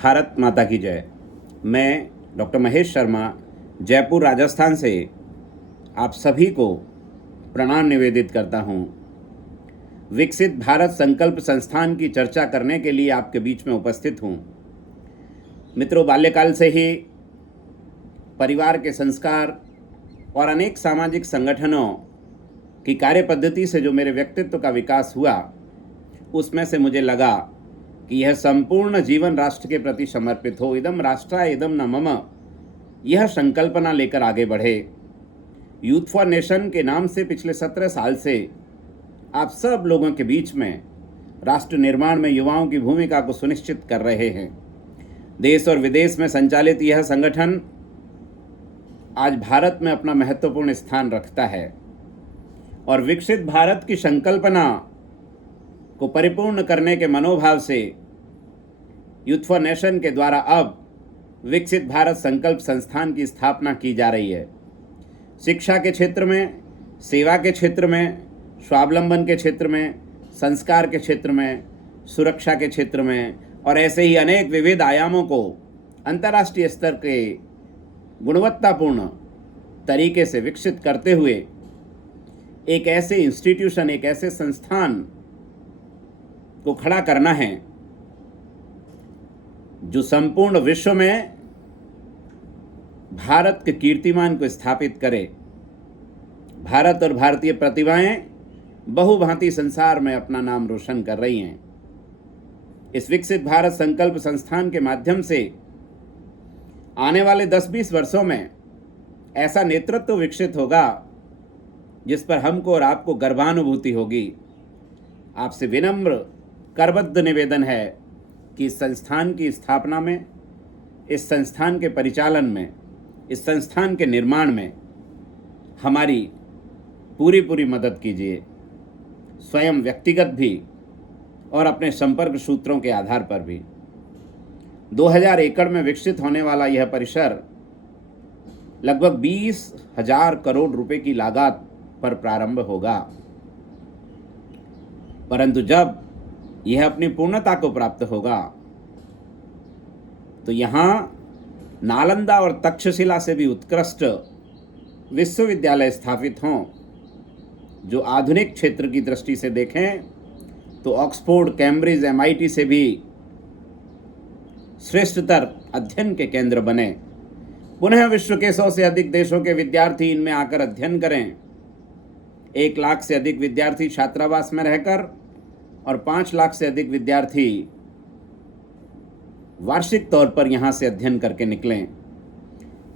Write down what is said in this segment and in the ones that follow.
भारत माता की जय। मैं डॉक्टर महेश शर्मा जयपुर राजस्थान से आप सभी को प्रणाम निवेदित करता हूँ। विकसित भारत संकल्प संस्थान की चर्चा करने के लिए आपके बीच में उपस्थित हूँ। मित्रों, बाल्यकाल से ही परिवार के संस्कार और अनेक सामाजिक संगठनों की कार्य पद्धति से जो मेरे व्यक्तित्व का विकास हुआ, उसमें से मुझे लगा कि यह संपूर्ण जीवन राष्ट्र के प्रति समर्पित हो। इदम राष्ट्राय इदम न मम, यह संकल्पना लेकर आगे बढ़े। यूथ फॉर नेशन के नाम से पिछले 17 साल से आप सब लोगों के बीच में राष्ट्र निर्माण में युवाओं की भूमिका को सुनिश्चित कर रहे हैं। देश और विदेश में संचालित यह संगठन आज भारत में अपना महत्वपूर्ण स्थान रखता है और विकसित भारत की संकल्पना को परिपूर्ण करने के मनोभाव से यूथ फॉर नेशन के द्वारा अब विकसित भारत संकल्प संस्थान की स्थापना की जा रही है। शिक्षा के क्षेत्र में, सेवा के क्षेत्र में, स्वावलंबन के क्षेत्र में, संस्कार के क्षेत्र में, सुरक्षा के क्षेत्र में और ऐसे ही अनेक विविध आयामों को अंतर्राष्ट्रीय स्तर के गुणवत्तापूर्ण तरीके से विकसित करते हुए एक ऐसे इंस्टीट्यूशन, एक ऐसे संस्थान को खड़ा करना है जो संपूर्ण विश्व में भारत के कीर्तिमान को स्थापित करे। भारत और भारतीय प्रतिभाएं बहुभांति संसार में अपना नाम रोशन कर रही हैं। इस विकसित भारत संकल्प संस्थान के माध्यम से आने वाले 10-20 वर्षों में ऐसा नेतृत्व विकसित होगा जिस पर हमको और आपको गर्वानुभूति होगी। आपसे विनम्र करबद्ध निवेदन है कि इस संस्थान की स्थापना में, इस संस्थान के परिचालन में, इस संस्थान के निर्माण में हमारी पूरी मदद कीजिए, स्वयं व्यक्तिगत भी और अपने संपर्क सूत्रों के आधार पर भी। 2000 एकड़ में विकसित होने वाला यह परिसर लगभग 20,000 करोड़ रुपए की लागत पर प्रारंभ होगा, परंतु जब यह अपनी पूर्णता को प्राप्त होगा तो यहाँ नालंदा और तक्षशिला से भी उत्कृष्ट विश्वविद्यालय स्थापित हों, जो आधुनिक क्षेत्र की दृष्टि से देखें तो ऑक्सफोर्ड, कैम्ब्रिज, MIT से भी श्रेष्ठतर अध्ययन के केंद्र बने। पुनः विश्व के 100 से अधिक देशों के विद्यार्थी इनमें आकर अध्ययन करें। 1 लाख से अधिक विद्यार्थी छात्रावास में रहकर और 5 लाख से अधिक विद्यार्थी वार्षिक तौर पर यहाँ से अध्ययन करके निकलें।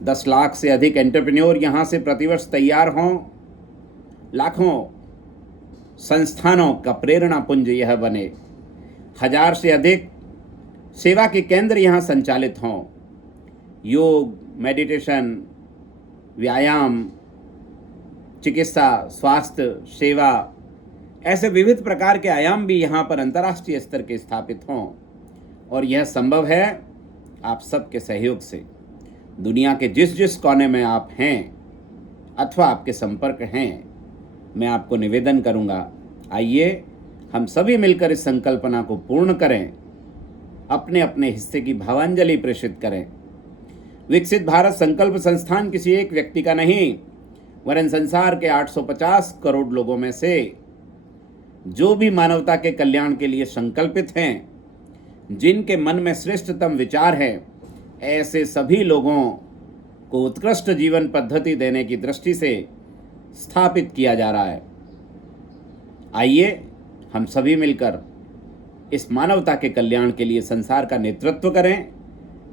10 लाख से अधिक एंटरप्रेन्योर यहाँ से प्रतिवर्ष तैयार हों। लाखों संस्थानों का प्रेरणा पुंज यह बने। 1000 से अधिक सेवा के केंद्र यहाँ संचालित हों। योग, मेडिटेशन, व्यायाम, चिकित्सा, स्वास्थ्य सेवा, ऐसे विविध प्रकार के आयाम भी यहाँ पर अंतर्राष्ट्रीय स्तर के स्थापित हों और यह संभव है आप सबके सहयोग से। दुनिया के जिस कोने में आप हैं अथवा आपके संपर्क हैं, मैं आपको निवेदन करूँगा, आइए हम सभी मिलकर इस संकल्पना को पूर्ण करें, अपने अपने हिस्से की भावांजलि प्रेषित करें। विकसित भारत संकल्प संस्थान किसी एक व्यक्ति का नहीं, वरन संसार के 850 करोड़ लोगों में से जो भी मानवता के कल्याण के लिए संकल्पित हैं, जिनके मन में श्रेष्ठतम विचार है, ऐसे सभी लोगों को उत्कृष्ट जीवन पद्धति देने की दृष्टि से स्थापित किया जा रहा है। आइए हम सभी मिलकर इस मानवता के कल्याण के लिए संसार का नेतृत्व करें,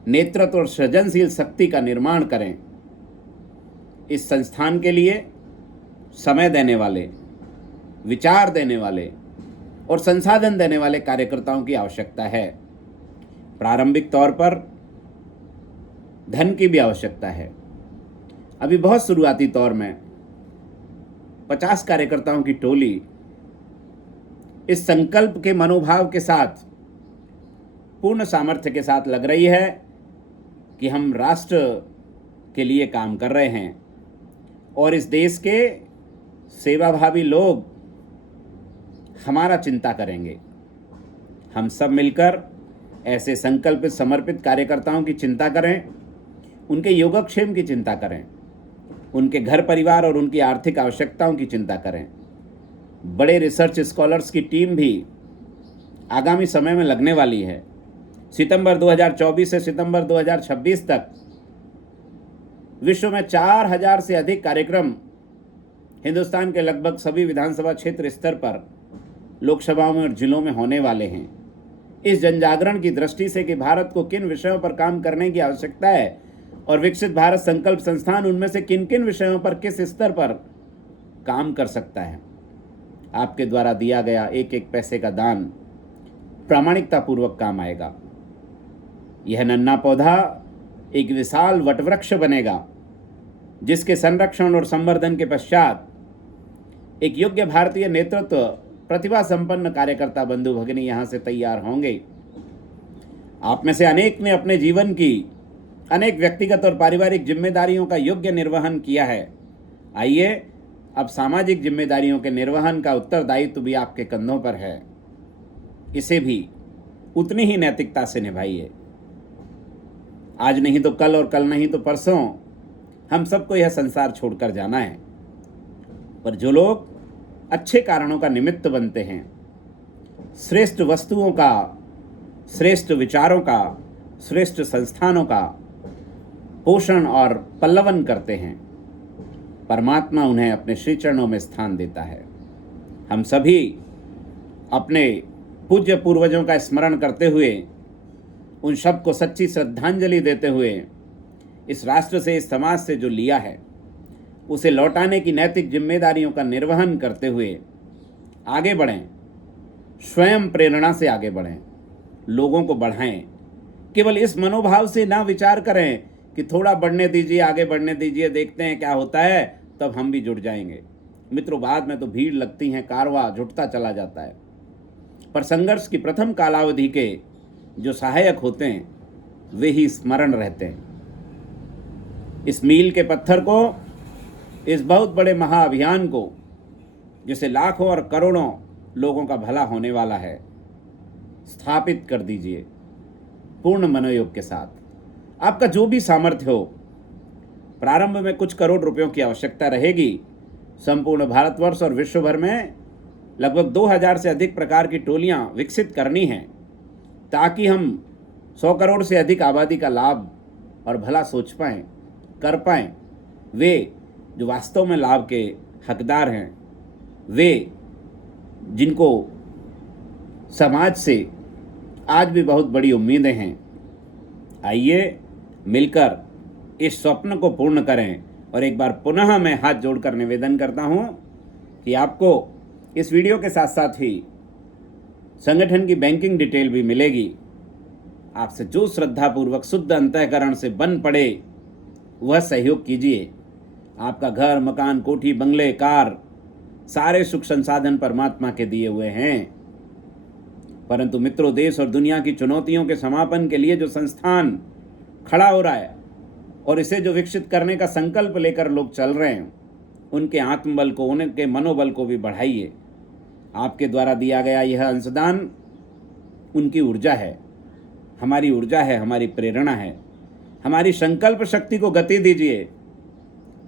नेतृत्व और सृजनशील शक्ति का निर्माण करें। इस संस्थान के लिए समय देने वाले, विचार देने वाले और संसाधन देने वाले कार्यकर्ताओं की आवश्यकता है। प्रारंभिक तौर पर धन की भी आवश्यकता है। अभी बहुत शुरुआती तौर में 50 कार्यकर्ताओं की टोली इस संकल्प के मनोभाव के साथ, पूर्ण सामर्थ्य के साथ लग रही है कि हम राष्ट्र के लिए काम कर रहे हैं और इस देश के सेवाभावी लोग हमारा चिंता करेंगे। हम सब मिलकर ऐसे संकल्पित समर्पित कार्यकर्ताओं की चिंता करें, उनके योगक्षेम की चिंता करें, उनके घर परिवार और उनकी आर्थिक आवश्यकताओं की चिंता करें। बड़े रिसर्च स्कॉलर्स की टीम भी आगामी समय में लगने वाली है। सितंबर 2024 से सितंबर 2026 तक विश्व में 4000 से अधिक कार्यक्रम हिंदुस्तान के लगभग सभी विधानसभा क्षेत्र स्तर पर लोकसभाओं में और जिलों में होने वाले हैं। इस जनजागरण की दृष्टि से कि भारत को किन विषयों पर काम करने की आवश्यकता है और विकसित भारत संकल्प संस्थान उनमें से किन किन विषयों पर किस स्तर पर काम कर सकता है। आपके द्वारा दिया गया एक एक पैसे का दान प्रामाणिकता पूर्वक काम आएगा। यह नन्हा पौधा एक विशाल वटवृक्ष बनेगा, जिसके संरक्षण और संवर्धन के पश्चात एक योग्य भारतीय नेतृत्व, प्रतिभा संपन्न कार्यकर्ता बंधु भगिनी यहां से तैयार होंगे। आप में से अनेक ने अपने जीवन की अनेक व्यक्तिगत और पारिवारिक जिम्मेदारियों का योग्य निर्वहन किया है। आइए, अब सामाजिक जिम्मेदारियों के निर्वहन का उत्तरदायित्व भी आपके कंधों पर है। इसे भी उतनी ही नैतिकता से निभाइए। आज नहीं तो कल और कल नहीं तो परसों हम सबको यह संसार छोड़कर जाना है। पर जो लोग अच्छे कारणों का निमित्त बनते हैं, श्रेष्ठ वस्तुओं का, श्रेष्ठ विचारों का, श्रेष्ठ संस्थानों का पोषण और पल्लवन करते हैं, परमात्मा उन्हें अपने श्री चरणों में स्थान देता है। हम सभी अपने पूज्य पूर्वजों का स्मरण करते हुए, उन सब को सच्ची श्रद्धांजलि देते हुए, इस राष्ट्र से, इस समाज से जो लिया है उसे लौटाने की नैतिक जिम्मेदारियों का निर्वहन करते हुए आगे बढ़ें। स्वयं प्रेरणा से आगे बढ़ें, लोगों को बढ़ाएं। केवल इस मनोभाव से ना विचार करें कि थोड़ा बढ़ने दीजिए, आगे बढ़ने दीजिए, देखते हैं क्या होता है, तब हम भी जुड़ जाएंगे। मित्रों, बाद में तो भीड़ लगती है, कारवां जुटता चला जाता है। पर संघर्ष की प्रथम कालावधि के जो सहायक होते हैं वे ही स्मरण रहते हैं। इस मील के पत्थर को, इस बहुत बड़े महाअभियान को, जिसे लाखों और करोड़ों लोगों का भला होने वाला है, स्थापित कर दीजिए पूर्ण मनोयोग के साथ। आपका जो भी सामर्थ्य हो, प्रारंभ में कुछ करोड़ रुपयों की आवश्यकता रहेगी। संपूर्ण भारतवर्ष और विश्व भर में लगभग 2000 से अधिक प्रकार की टोलियां विकसित करनी हैं, ताकि हम 100 करोड़ से अधिक आबादी का लाभ और भला सोच पाएँ, कर पाएँ। वे जो वास्तव में लाभ के हकदार हैं, वे जिनको समाज से आज भी बहुत बड़ी उम्मीदें हैं, आइए मिलकर इस स्वप्न को पूर्ण करें। और एक बार पुनः मैं हाथ जोड़कर निवेदन करता हूं कि आपको इस वीडियो के साथ साथ ही संगठन की बैंकिंग डिटेल भी मिलेगी। आपसे जो श्रद्धापूर्वक शुद्ध अंतःकरण से बन पड़े वह सहयोग कीजिए। आपका घर, मकान, कोठी, बंगले, कार, सारे सुख संसाधन परमात्मा के दिए हुए हैं। परंतु मित्रों, देश और दुनिया की चुनौतियों के समापन के लिए जो संस्थान खड़ा हो रहा है और इसे जो विकसित करने का संकल्प लेकर लोग चल रहे हैं, उनके आत्मबल को, उनके मनोबल को भी बढ़ाइए। आपके द्वारा दिया गया यह अंशदान उनकी ऊर्जा है, हमारी ऊर्जा है, हमारी प्रेरणा है। हमारी संकल्प शक्ति को गति दीजिए,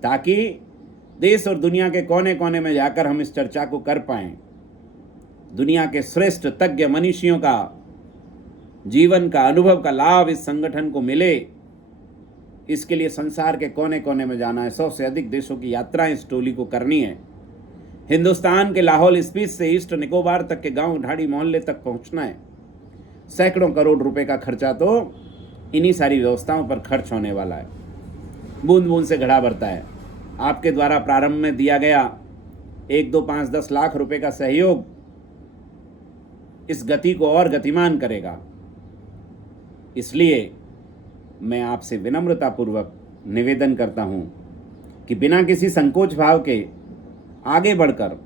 ताकि देश और दुनिया के कोने कोने में जाकर हम इस चर्चा को कर पाएं। दुनिया के श्रेष्ठ तज्ञ मनीषियों का जीवन का, अनुभव का लाभ इस संगठन को मिले, इसके लिए संसार के कोने कोने में जाना है। 100 से अधिक देशों की यात्राएं इस टोली को करनी है। हिंदुस्तान के लाहौल स्पीति से ईस्ट निकोबार तक के गांव, ढाड़ी, मोहल्ले तक पहुंचना है। सैकड़ों करोड़ रुपए का खर्चा तो इन्हीं सारी व्यवस्थाओं पर खर्च होने वाला है। बूंद बूंद से घड़ा भरता है। आपके द्वारा प्रारंभ में दिया गया 1, 2, 5, 10 लाख रुपए का सहयोग इस गति को और गतिमान करेगा। इसलिए मैं आपसे विनम्रतापूर्वक निवेदन करता हूं कि बिना किसी संकोच भाव के आगे बढ़कर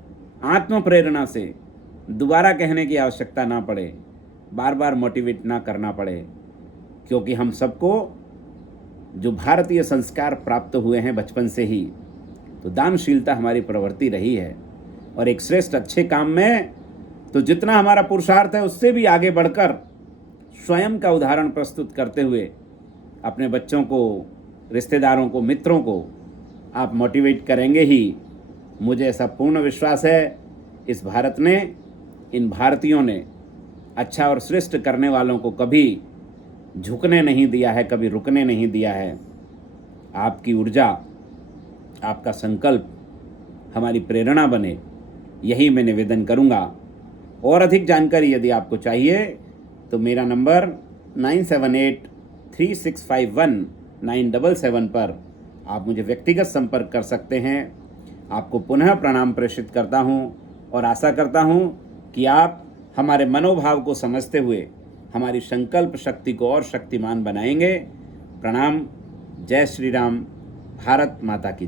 आत्म प्रेरणा से दोबारा कहने की आवश्यकता ना पड़े, बार बार मोटिवेट ना करना पड़े, क्योंकि हम सबको जो भारतीय संस्कार प्राप्त हुए हैं बचपन से ही, तो दानशीलता हमारी प्रवृत्ति रही है। और एक श्रेष्ठ अच्छे काम में तो जितना हमारा पुरुषार्थ है उससे भी आगे बढ़कर स्वयं का उदाहरण प्रस्तुत करते हुए अपने बच्चों को, रिश्तेदारों को, मित्रों को आप मोटिवेट करेंगे ही। मुझे ऐसा पूर्ण विश्वास है, इस भारत ने, इन भारतीयों ने अच्छा और श्रेष्ठ करने वालों को कभी झुकने नहीं दिया है, कभी रुकने नहीं दिया है। आपकी ऊर्जा, आपका संकल्प हमारी प्रेरणा बने, यही मैं निवेदन करूंगा। और अधिक जानकारी यदि आपको चाहिए तो मेरा नंबर 9783651977 पर आप मुझे व्यक्तिगत संपर्क कर सकते हैं। आपको पुनः प्रणाम प्रेषित करता हूं और आशा करता हूं कि आप हमारे मनोभाव को समझते हुए हमारी संकल्प शक्ति को और शक्तिमान बनाएंगे। प्रणाम। जय श्री राम। भारत माता की।